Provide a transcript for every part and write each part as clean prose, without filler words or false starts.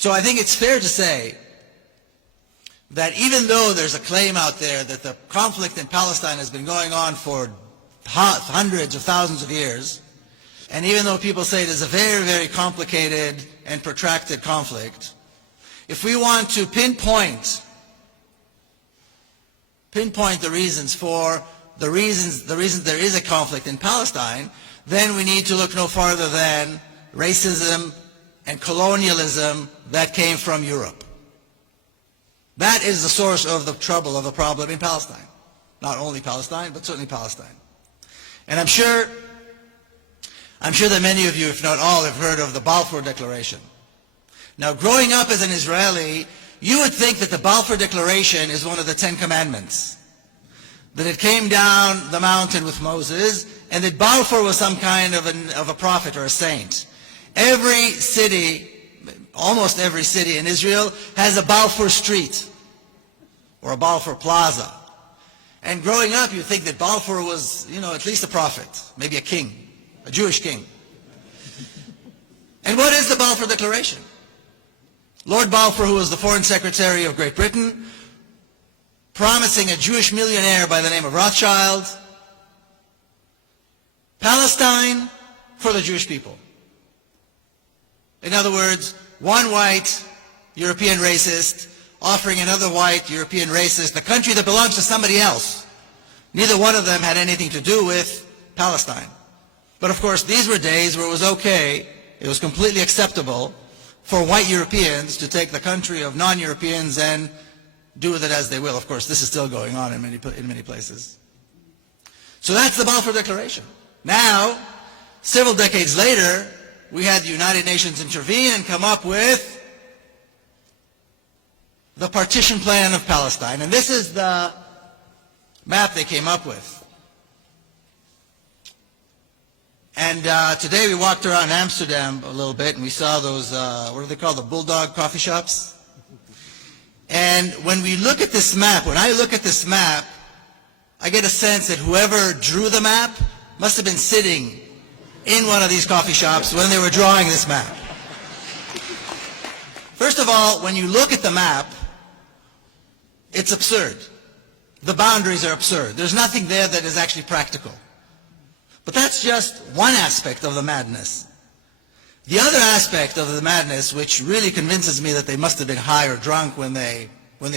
So I think it's fair to say that even though there's a claim out there that the conflict in Palestine has been going on for hundreds of thousands of years, and even though people say it is a very, very complicated and protracted conflict, if we want to pinpoint the reasons there is a conflict in Palestine, then we need to look no farther than racism and colonialism that came from Europe. That is the source of the trouble, of the problem in Palestine. Not only Palestine, but certainly Palestine. And I'm sure that many of you, if not all, have heard of the Balfour Declaration. Now, growing up as an Israeli, you would think that the Balfour Declaration is one of the Ten Commandments. That it came down the mountain with Moses, and that Balfour was some kind of a prophet or a saint. Every city, almost every city in Israel, has a Balfour Street or a Balfour Plaza. And growing up, you think that Balfour was, at least a prophet, maybe a king, a Jewish king. And what is the Balfour Declaration? Lord Balfour, who was the Foreign Secretary of Great Britain, promising a Jewish millionaire by the name of Rothschild, Palestine for the Jewish people. In other words, one white European racist offering another white European racist the country that belongs to somebody else. Neither one of them had anything to do with Palestine. But of course, these were days where it was okay, it was completely acceptable for white Europeans to take the country of non-Europeans and do with it as they will. Of course, this is still going on in many places. So that's the Balfour Declaration. Now, several decades later, we had the United Nations intervene and come up with the partition plan of Palestine. And this is the map they came up with. And today we walked around Amsterdam a little bit and we saw those, what are they called, the bulldog coffee shops? And when we look at this map, when I look at this map, I get a sense that whoever drew the map must have been sitting in one of these coffee shops when they were drawing this map. First of all, when you look at the map, it's absurd. The boundaries are absurd. There's nothing there that is actually practical. But that's just one aspect of the madness. The other aspect of the madness, which really convinces me that they must have been high or drunk when they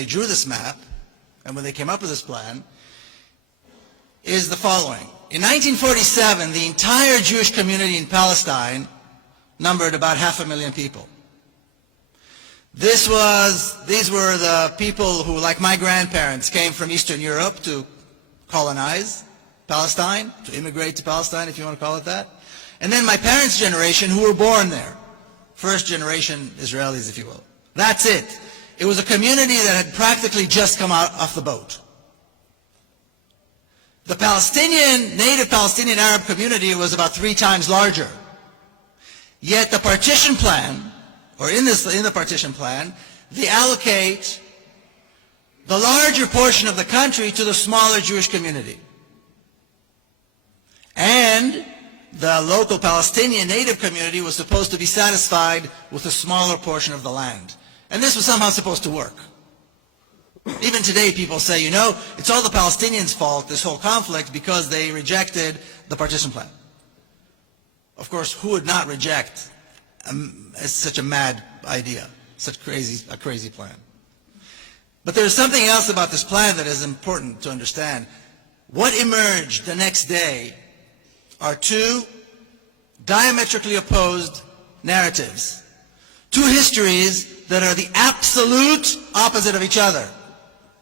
drew this map and when they came up with this plan, is the following. In 1947, the entire Jewish community in Palestine numbered about 500,000 people. These were the people who, like my grandparents, came from Eastern Europe to colonize Palestine, to immigrate to Palestine, if you want to call it that. And then my parents' generation, who were born there. First generation Israelis, if you will. That's it. It was a community that had practically just come out off the boat. The native Palestinian Arab community was about 3 times larger. Yet the partition plan, or in the partition plan, they allocate the larger portion of the country to the smaller Jewish community. And the local Palestinian native community was supposed to be satisfied with a smaller portion of the land. And this was somehow supposed to work. Even today people say, it's all the Palestinians' fault, this whole conflict, because they rejected the partition plan. Of course, who would not reject such a mad idea, such a crazy plan? But there's something else about this plan that is important to understand. What emerged the next day are 2 diametrically opposed narratives. 2 histories that are the absolute opposite of each other.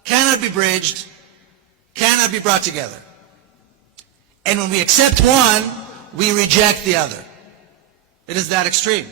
Cannot be bridged, cannot be brought together. And when we accept one, we reject the other. It is that extreme.